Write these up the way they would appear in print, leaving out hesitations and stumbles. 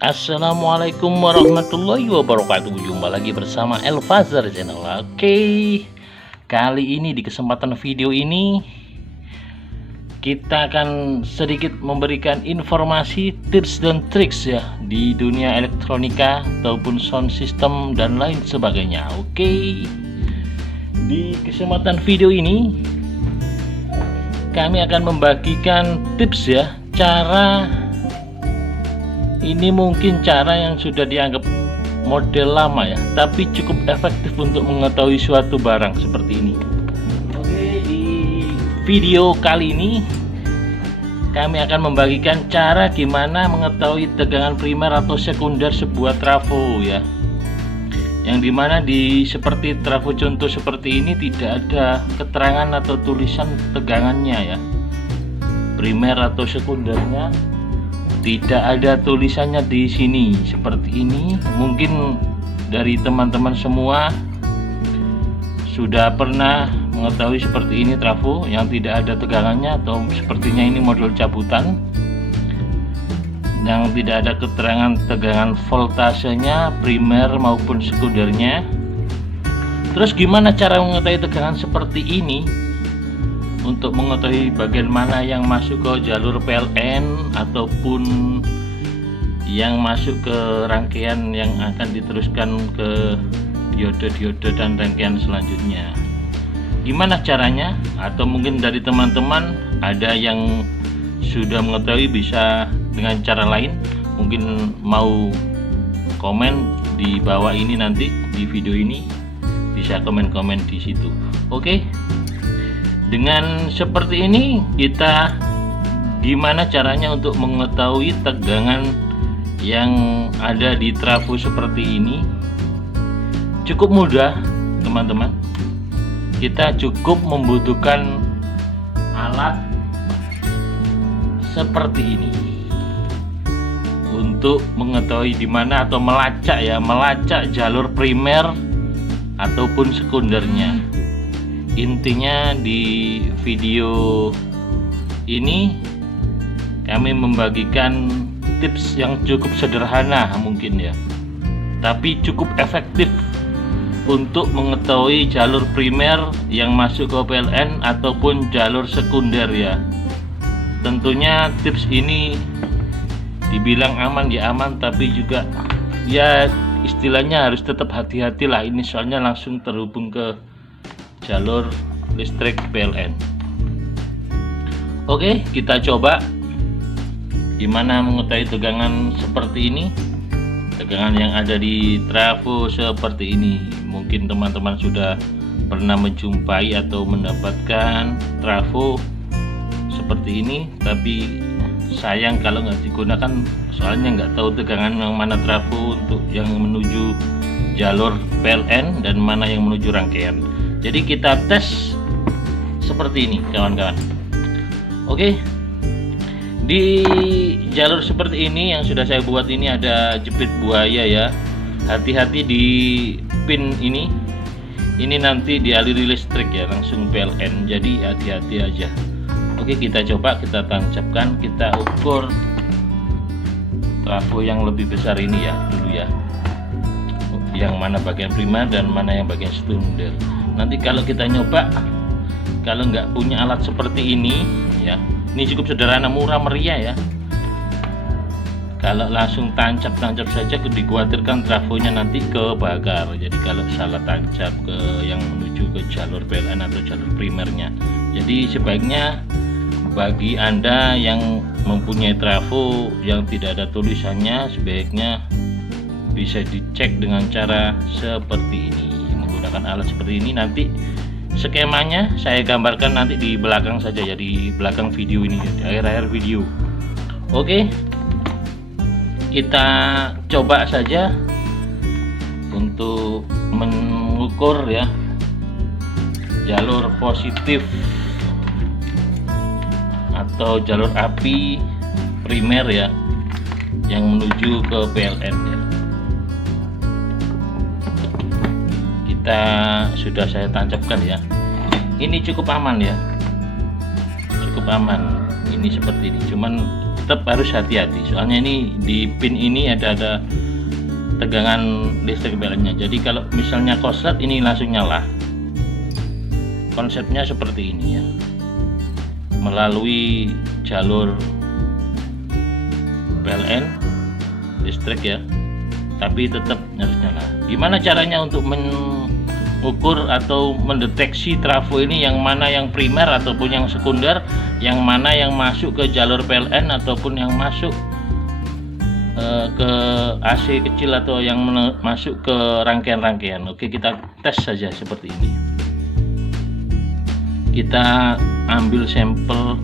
Assalamualaikum warahmatullahi wabarakatuh. Jumpa lagi bersama Elfazar Channel. Oke, kali ini di kesempatan video ini kita akan sedikit memberikan informasi, tips dan triks ya di dunia elektronika ataupun sound system dan lain sebagainya. Oke, di kesempatan video ini kami akan membagikan tips ya, cara ini mungkin cara yang sudah dianggap model lama ya, tapi cukup efektif untuk mengetahui suatu barang seperti ini. Oke, di video kali ini kami akan membagikan cara gimana mengetahui tegangan primer atau sekunder sebuah trafo ya. Yang dimana di seperti trafo contoh seperti ini tidak ada keterangan atau tulisan tegangannya ya, primer atau sekundernya. Tidak ada tulisannya di sini seperti ini. Mungkin dari teman-teman semua sudah pernah mengetahui seperti ini trafo yang tidak ada tegangannya, atau sepertinya ini model cabutan yang tidak ada keterangan tegangan voltasenya primer maupun sekundernya. Terus gimana cara mengetahui tegangan seperti ini? Untuk mengetahui bagian mana yang masuk ke jalur PLN ataupun yang masuk ke rangkaian yang akan diteruskan ke diode-diode dan rangkaian selanjutnya. Gimana caranya? Atau mungkin dari teman-teman ada yang sudah mengetahui bisa dengan cara lain, mungkin mau komen di bawah ini, nanti di video ini bisa komen-komen di situ. Oke. Dengan seperti ini kita gimana caranya untuk mengetahui tegangan yang ada di trafo seperti ini? Cukup mudah teman-teman. Kita cukup membutuhkan alat seperti ini untuk mengetahui di mana atau melacak ya, melacak jalur primer ataupun sekundernya. Intinya di video ini kami membagikan tips yang cukup sederhana mungkin ya, tapi cukup efektif untuk mengetahui jalur primer yang masuk ke PLN ataupun jalur sekunder ya. Tentunya tips ini dibilang aman ya aman, tapi juga ya istilahnya harus tetap hati-hati lah ini, soalnya langsung terhubung ke jalur listrik PLN. Oke, kita coba gimana mengetahui tegangan seperti ini, tegangan yang ada di trafo seperti ini. Mungkin teman-teman sudah pernah menjumpai atau mendapatkan trafo seperti ini, tapi sayang kalau nggak digunakan, soalnya nggak tahu tegangan yang mana trafo untuk yang menuju jalur PLN dan mana yang menuju rangkaian. Jadi kita tes seperti ini kawan-kawan. Oke, di jalur seperti ini yang sudah saya buat ini ada jepit buaya ya. Hati-hati di pin ini nanti dialiri listrik ya, langsung PLN, jadi hati-hati aja. Oke, kita coba, kita tancapkan, kita ukur trafo yang lebih besar ini ya dulu ya, yang mana bagian primer dan mana yang bagian sekunder. Nanti kalau kita nyoba, kalau nggak punya alat seperti ini ya, ini cukup sederhana, murah meriah ya. Kalau langsung tancap saja, dikhawatirkan trafonya nanti kebakar. Jadi kalau salah tancap ke yang menuju ke jalur PLN atau jalur primernya, jadi sebaiknya bagi Anda yang mempunyai trafo yang tidak ada tulisannya, sebaiknya bisa dicek dengan cara seperti ini, menggunakan alat seperti ini. Nanti skemanya saya gambarkan nanti di belakang saja ya, di belakang video ini, di akhir-akhir video. Oke, kita coba saja untuk mengukur ya jalur positif atau jalur api primer ya yang menuju ke PLN ya. Kita sudah saya tancapkan ya. Ini cukup aman ya, cukup aman. Ini seperti ini, cuman tetap harus hati-hati, soalnya ini di pin ini ada tegangan listrik PLN-nya. Jadi kalau misalnya korslet ini langsung nyala. Konsepnya seperti ini ya, melalui jalur PLN listrik ya, tapi tetap harus nyala. Gimana caranya untuk mengukur atau mendeteksi trafo ini yang mana yang primer ataupun yang sekunder, yang mana yang masuk ke jalur PLN ataupun yang masuk ke AC kecil atau yang masuk ke rangkaian-rangkaian. Oke, kita tes saja seperti ini. Kita ambil sampel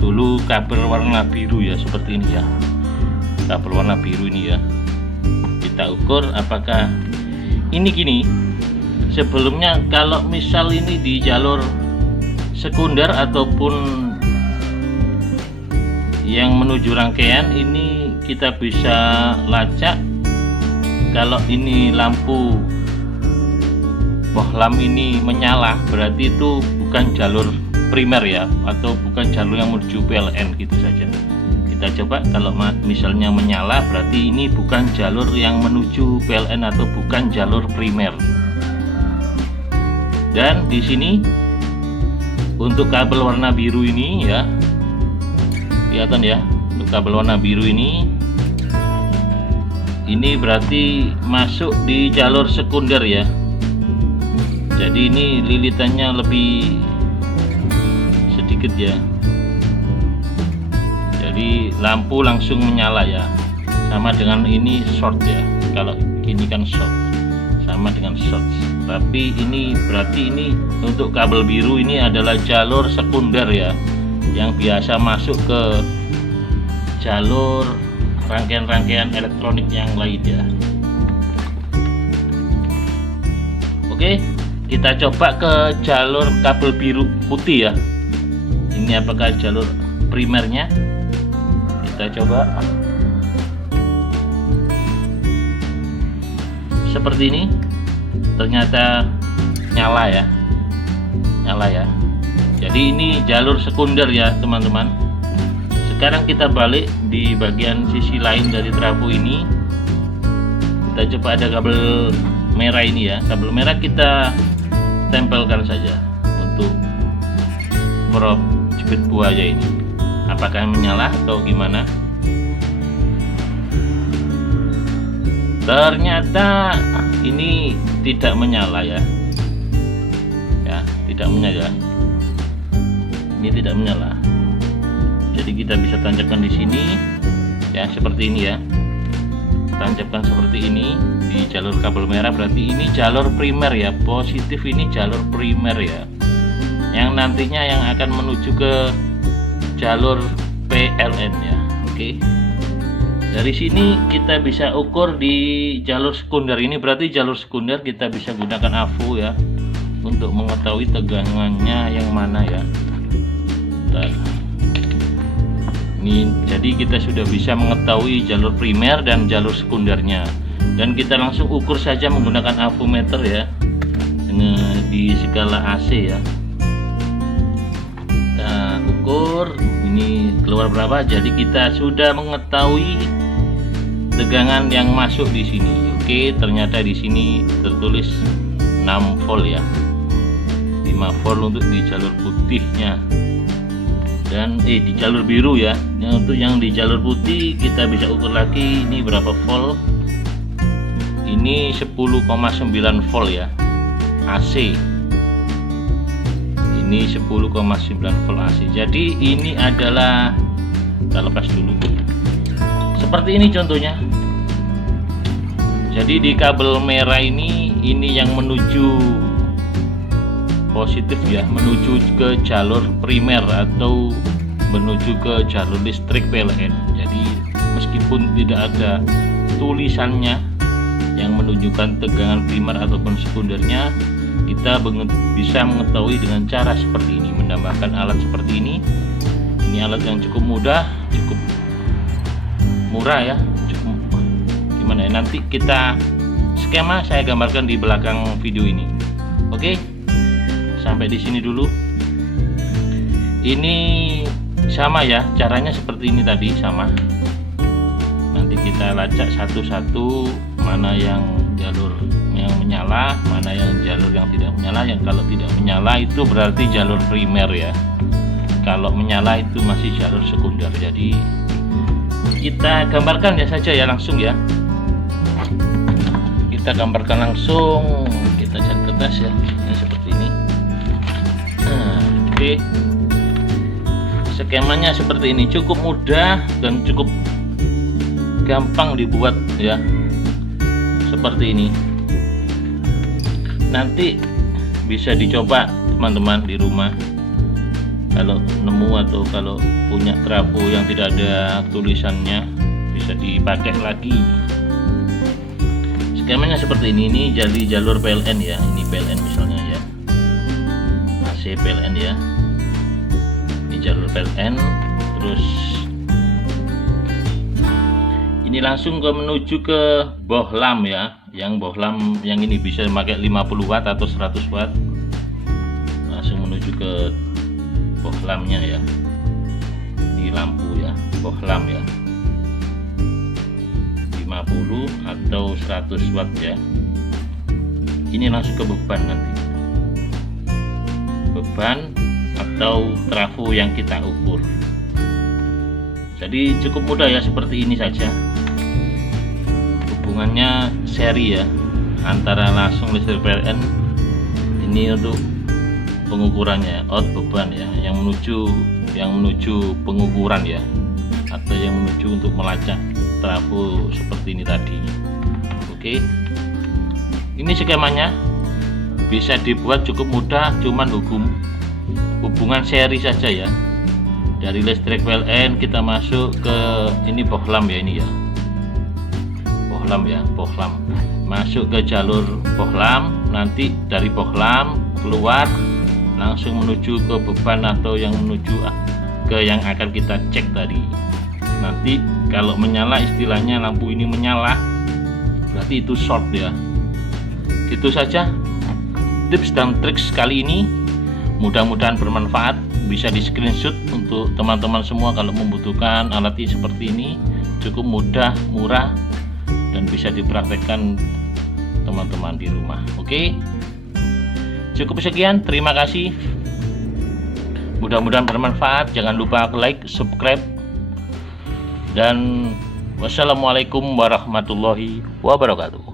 dulu kabel warna biru ya, seperti ini ya, kabel warna biru ini ya. Kita ukur apakah ini gini. Sebelumnya kalau misal ini di jalur sekunder ataupun yang menuju rangkaian, ini kita bisa lacak kalau ini lampu bohlam ini menyala, berarti itu bukan jalur primer ya, atau bukan jalur yang menuju PLN gitu saja. Kita coba, kalau misalnya menyala berarti ini bukan jalur yang menuju PLN atau bukan jalur primer. Dan di sini untuk kabel warna biru ini ya, kelihatan ya, untuk kabel warna biru ini berarti masuk di jalur sekunder ya. Jadi ini lilitannya lebih sedikit ya, jadi lampu langsung menyala ya, sama dengan ini short ya. Kalau ini kan short, sama dengan short, tapi ini berarti ini untuk kabel biru ini adalah jalur sekunder ya, yang biasa masuk ke jalur rangkaian-rangkaian elektronik yang lain ya. Oke, kita coba ke jalur kabel biru putih ya. Ini apakah jalur primernya? Kita coba. Seperti ini. Ternyata nyala ya. Nyala ya. Jadi ini jalur sekunder ya, teman-teman. Sekarang kita balik di bagian sisi lain dari trafo ini. Kita coba, ada kabel merah ini ya. Kabel merah kita tempelkan saja untuk prob jepit buaya ini. Apakah menyala atau gimana? Ternyata ini tidak menyala ya. Ya, tidak menyala. Ini tidak menyala. Jadi kita bisa tancapkan di sini ya, seperti ini ya. Tancapkan seperti ini di jalur kabel merah, berarti ini jalur primer ya, positif ini jalur primer ya, yang nantinya yang akan menuju ke jalur PLN ya. Oke, dari sini kita bisa ukur di jalur sekunder ini, berarti jalur sekunder kita bisa gunakan AVO ya untuk mengetahui tegangannya yang mana ya. Bentar. Ini jadi kita sudah bisa mengetahui jalur primer dan jalur sekundernya, dan kita langsung ukur saja menggunakan avometer ya, dengan di skala AC ya. Kita ukur ini keluar berapa, jadi kita sudah mengetahui tegangan yang masuk di sini. Oke, ternyata di sini tertulis 6 volt ya, 5 volt untuk di jalur putihnya, dan di jalur biru ya. Untuk yang di jalur putih kita bisa ukur lagi ini berapa volt. Ini 10,9 volt ya AC. Ini 10,9 volt AC. Jadi ini adalah, kita lepas dulu. Seperti ini contohnya. Jadi di kabel merah ini yang menuju positif ya, menuju ke jalur primer atau menuju ke jalur listrik PLN. Jadi meskipun tidak ada tulisannya yang menunjukkan tegangan primer ataupun sekundernya, kita bisa mengetahui dengan cara seperti ini, menambahkan alat seperti ini. Ini alat yang cukup mudah, cukup murah ya, cukup gimana ya, nanti kita skema saya gambarkan di belakang video ini. Oke, sampai di sini dulu. Ini Sama ya, caranya seperti ini tadi, sama. Nanti kita lacak satu-satu mana yang jalur yang menyala, mana yang jalur yang tidak menyala. Yang kalau tidak menyala itu berarti jalur primer ya, kalau menyala itu masih jalur sekunder. Jadi kita gambarkan ya saja ya, langsung ya, kita gambarkan langsung. Kita cari kertas ya, ini seperti ini. Oke, skemanya seperti ini, cukup mudah dan cukup gampang dibuat ya, seperti ini. Nanti bisa dicoba teman-teman di rumah, kalau nemu atau kalau punya trafo yang tidak ada tulisannya, bisa dipakai lagi. Skemanya seperti ini jadi jalur PLN ya, ini PLN misalnya ya, AC PLN ya, ini jalur PLN. Terus ini langsung menuju ke bohlam ya, yang bohlam yang ini bisa pakai 50 watt atau 100 watt, langsung menuju ke bohlamnya ya, di lampu ya, bohlam ya, 50 atau 100 watt ya. Ini langsung ke beban, nanti beban atau trafo yang kita ukur. Jadi cukup mudah ya, seperti ini saja. Hubungannya seri ya, antara langsung listrik PLN. Ini untuk pengukurannya, out beban ya, yang menuju pengukuran ya, atau yang menuju untuk melacak trafo seperti ini tadi. Oke, ini skemanya bisa dibuat cukup mudah, cuman hubungan seri saja ya. Dari listrik PLN kita masuk ke ini bohlam ya, ini ya, bohlam ya, bohlam, masuk ke jalur bohlam. Nanti dari bohlam keluar langsung menuju ke beban atau yang menuju ke yang akan kita cek tadi. Nanti kalau menyala, istilahnya lampu ini menyala, berarti itu short ya. Gitu saja tips dan trik kali ini, mudah-mudahan bermanfaat. Bisa di screenshot untuk teman-teman semua kalau membutuhkan alat ini seperti ini. Cukup mudah, murah, dan bisa dipraktekkan teman-teman di rumah. Oke, cukup sekian, terima kasih, mudah-mudahan bermanfaat. Jangan lupa like, subscribe, dan wassalamualaikum warahmatullahi wabarakatuh.